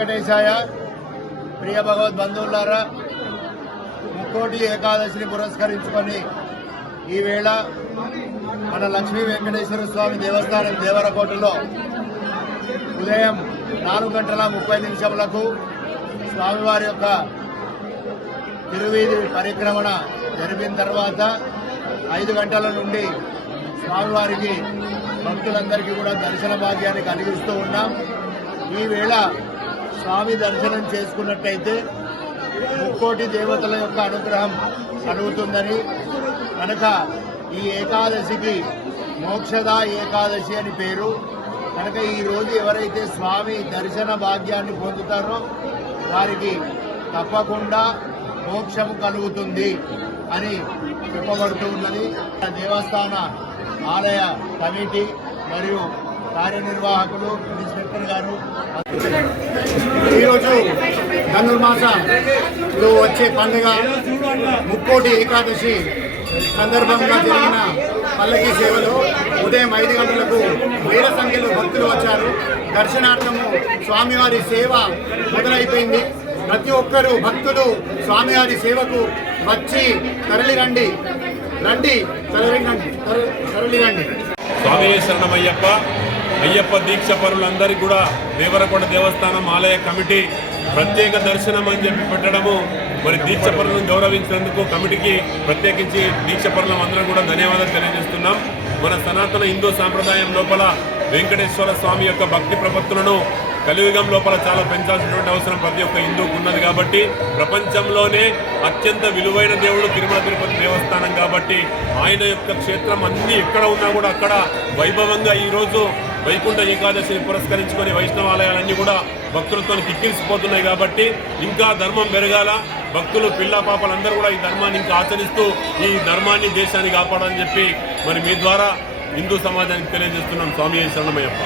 వెంకటేశాయ. ప్రియ భగవద్ బంధువులారా, ముక్కోటి ఏకాదశిని పురస్కరించుకొని ఈవేళ మన లక్ష్మీ వెంకటేశ్వర స్వామి దేవస్థానం దేవరకోటలో ఉదయం 4:30 స్వామివారి యొక్క తిరువీధి పరిక్రమణ జరిపిన తర్వాత 5 గంటల నుండి స్వామివారికి భక్తులందరికీ కూడా దర్శన భాగ్యాన్ని కలిగిస్తూ ఉన్నాం. ఈవేళ స్వామి దర్శనం చేసుకున్నట్టయితే ముక్కోటి దేవతల యొక్క అనుగ్రహం కలుగుతుందని, కనుక ఈ ఏకాదశికి మోక్షదా ఏకాదశి అని పేరు. కనుక ఈరోజు ఎవరైతే స్వామి దర్శన భాగ్యాన్ని పొందుతారో వారికి తప్పకుండా మోక్షం కలుగుతుంది అని చెప్పబడుతూ ఉన్నది. దేవస్థాన ఆలయ కమిటీ మరియు కార్యనిర్వాహకులు ఇన్స్పెక్టర్ గారు ఈరోజు ధనుర్మాసంలో వచ్చే పండుగ ముక్కోటి ఏకాదశి సందర్భంగా జరిగిన పల్లకి సేవలో ఉదయం 5 గంటలకు వేల సంఖ్యలో భక్తులు వచ్చారు. దర్శనార్థము స్వామివారి సేవ మొదలైపోయింది. ప్రతి ఒక్కరూ భక్తులు స్వామివారి సేవకు వచ్చి తరలిరండి. స్వామి శరణమయ్యప్ప. అయ్యప్ప దీక్ష పరులందరికీ కూడా దేవరకొండ దేవస్థానం ఆలయ కమిటీ ప్రత్యేక దర్శనం అని చెప్పి పెట్టడము, మరి దీక్ష పరులను గౌరవించినందుకు కమిటీకి ప్రత్యేకించి దీక్ష పరులం అందరం కూడా ధన్యవాదాలు తెలియజేస్తున్నాం. మన సనాతన హిందూ సాంప్రదాయం లోపల వెంకటేశ్వర స్వామి యొక్క భక్తి ప్రపత్తులను కలియుగం లోపల చాలా పెంచాల్సినటువంటి అవసరం ప్రతి ఒక్క హిందూకు ఉన్నది. కాబట్టి ప్రపంచంలోనే అత్యంత విలువైన దేవుడు తిరుమల తిరుపతి దేవస్థానం కాబట్టి ఆయన యొక్క క్షేత్రం అన్ని ఎక్కడ ఉన్నా కూడా అక్కడ వైభవంగా ఈరోజు వైకుంఠ ఏకాదశిని పురస్కరించుకొని వైష్ణవాలయాలన్నీ కూడా భక్తులతో కిక్కిరిసిపోతున్నాయి. కాబట్టి ఇంకా ధర్మం పెరగాల, భక్తులు పిల్ల పాపలందరూ కూడా ఈ ధర్మాన్ని ఇంకా ఆచరిస్తూ ఈ ధర్మాన్ని దేశాన్ని కాపాడాలని చెప్పి మరి మీ ద్వారా హిందూ సమాజానికి తెలియజేస్తున్నాం. స్వామి శరణమయ్యప్ప.